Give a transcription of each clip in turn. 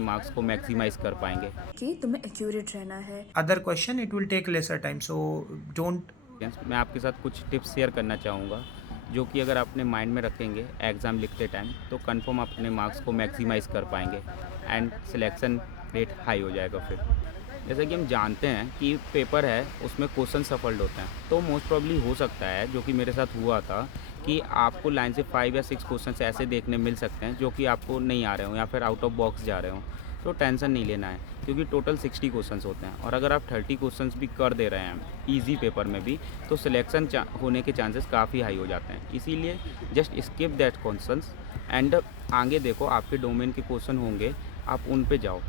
Marks को maximise कर पाएंगे। कि तुम्हें एक्यूरेट रहना है। Other question, it will take lesser time, so don't. मैं आपके साथ कुछ टिप्स शेयर करना चाहूँगा जो कि अगर आपने माइंड में रखेंगे एग्ज़ाम लिखते टाइम तो कंफर्म अपने मार्क्स को मैक्सिमाइज कर पाएंगे एंड सिलेक्शन रेट हाई हो जाएगा। फिर जैसा कि हम जानते हैं कि पेपर है उसमें क्वेश्चन सफल्ड होते हैं, तो मोस्ट प्रॉब्ली हो सकता है, जो कि मेरे साथ हुआ था, कि आपको लाइन से 5 या 6 क्वेश्चन ऐसे देखने मिल सकते हैं जो कि आपको नहीं आ रहे हों या फिर आउट ऑफ बॉक्स जा रहे हों। तो टेंशन नहीं लेना है, क्योंकि टोटल 60 क्वेश्चंस होते हैं और अगर आप 30 क्वेश्चंस भी कर दे रहे हैं इजी पेपर में भी, तो सिलेक्शन होने के चांसेस काफ़ी हाई हो जाते हैं। इसीलिए just skip that questions and आगे देखो, आपके डोमेन के क्वेश्चन होंगे, आप उन पे जाओ।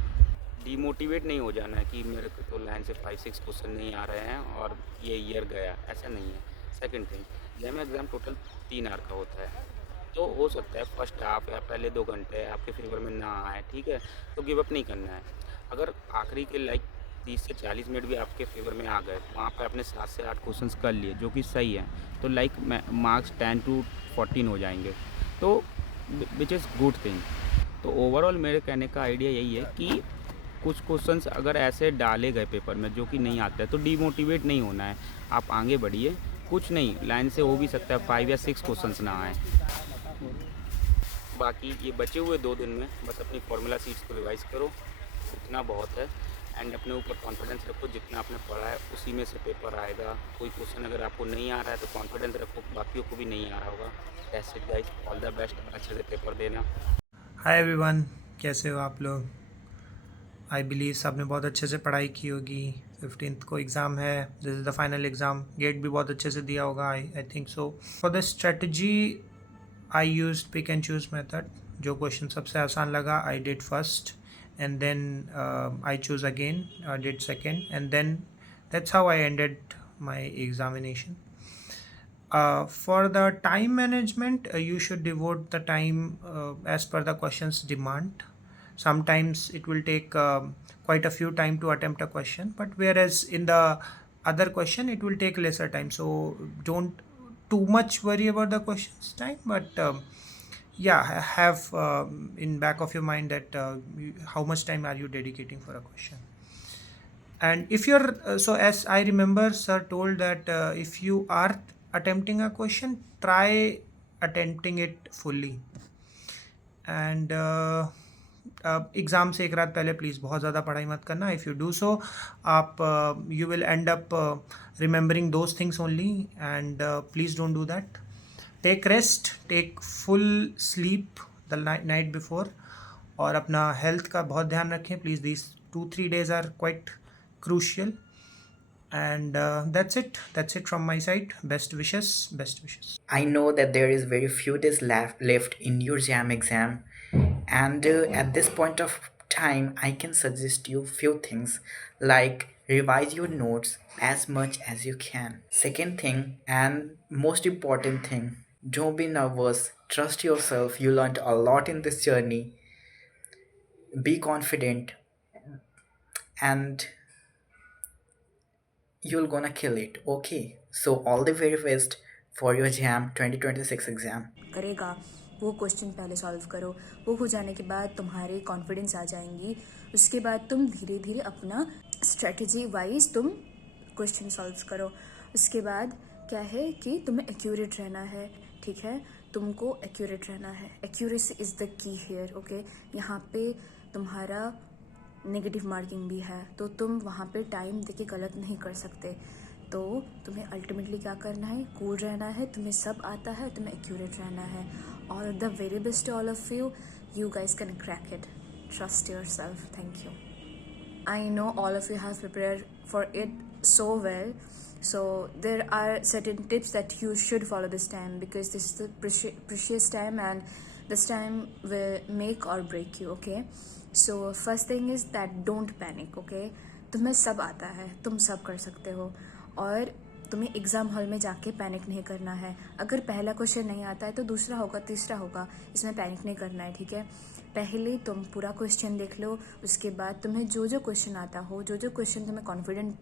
डीमोटिवेट नहीं हो जाना है कि मेरे को तो लाइन से 5-6 क्वेश्चन नहीं आ रहे हैं और ये ईयर गया, ऐसा नहीं है। Second thing, JAM exam total 3 hour का होता है, तो हो सकता है फर्स्ट हाफ या पहले 2 घंटे आपके फेवर में ना आए, ठीक है, तो गिव अप नहीं करना है। अगर आखिरी के 30 से 40 मिनट भी आपके फेवर में आ गए, वहाँ पे आपने 7 से 8 क्वेश्चंस कर लिए जो कि सही है, तो मार्क्स 10 to 14 हो जाएंगे, तो विच इज़ गुड थिंग। तो ओवरऑल मेरे कहने का आइडिया यही है कि कुछ क्वेश्चंस अगर ऐसे डाले गए पेपर में जो कि नहीं आते हैं, तो डीमोटिवेट नहीं होना है, आप आगे बढ़िए। कुछ नहीं, लाइन से हो भी सकता है 5 या 6 क्वेश्चंस ना आए। बाकी ये बचे हुए 2 दिन में बस अपनी फार्मूला शीट्स को रिवाइज़ करो, इतना बहुत है। एंड अपने ऊपर कॉन्फिडेंस रखो, जितना आपने पढ़ा है उसी में से पेपर आएगा। कोई क्वेश्चन अगर आपको नहीं आ रहा है तो कॉन्फिडेंस रखो, बाकियों को भी नहीं आ रहा होगा। That's it guys, all the best, अच्छे से पेपर देना। Hi everyone, कैसे हो आप लोग? आई बिलीव सबने बहुत अच्छे से पढ़ाई की होगी। 15th को एग्ज़ाम है, this is the final exam. GATE भी बहुत अच्छे से दिया होगा, I think so. For the strategy I use pick and choose method. जो क्वेश्चन सबसे आसान लगा I did first, and then I choose again, did second, and then that's how I ended my examination. For the time management, you should devote the time as per the question's demand. Sometimes it will take quite a few time to attempt a question, but whereas in the other question it will take lesser time. So don't too much worry about the question's time, but yeah, have in back of your mind that how much time are you dedicating for a question. And if you're so, as I remember, sir told that if you are attempting a question, try attempting it fully. And exam से एक रात पहले please बहुत ज़्यादा पढ़ाई मत करना. If you do so, आप you will end up remembering those things only, and please don't do that. Take rest, take full sleep the night before, और अपना हेल्थ का बहुत ध्यान रखें please. These 2-3 days are quite crucial. And that's it from my side. Best wishes. I know that there is very few days left in your JAM exam, and at this point of time, I can suggest you few things like revise your notes as much as you can. Second thing, and most important thing, don't be nervous. Trust yourself. You learned a lot in this journey. Be confident, and you're gonna kill it. Okay, so all the very best for your JAM 2026 exam. करेगा वो question पहले solve करो, वो हो जाने के बाद तुम्हारे कॉन्फिडेंस आ जाएंगी। उसके बाद तुम धीरे धीरे अपना स्ट्रेटजी वाइज तुम क्वेश्चन सॉल्व करो। उसके बाद क्या है कि तुम्हें एक्यूरेट रहना है, ठीक है, तुमको एक्यूरेट रहना है। Accuracy is the key here, okay. यहाँ पे तुम्हारा नेगेटिव मार्किंग भी है, तो तुम वहाँ पे टाइम देके गलत नहीं कर सकते। तो तुम्हें अल्टीमेटली क्या करना है, कूल रहना है, तुम्हें सब आता है, तुम्हें एक्यूरेट रहना है। All the very best all of you, you guys can crack it, trust your self, thank you. I know all of you have prepared for it so well, so there are certain tips that you should follow this time, because this is the precious time and this time will make or break you, okay. So first thing is that don't panic, okay. तुम्हें सब आता है, तुम सब कर सकते हो, और तुम्हें एग्ज़ाम हॉल में जाके पैनिक नहीं करना है। अगर पहला क्वेश्चन नहीं आता है तो दूसरा होगा, तीसरा होगा, इसमें पैनिक नहीं करना है, ठीक है। पहले तुम पूरा क्वेश्चन देख लो, उसके बाद तुम्हें जो जो क्वेश्चन आता हो, जो जो क्वेश्चन तुम्हें कॉन्फिडेंट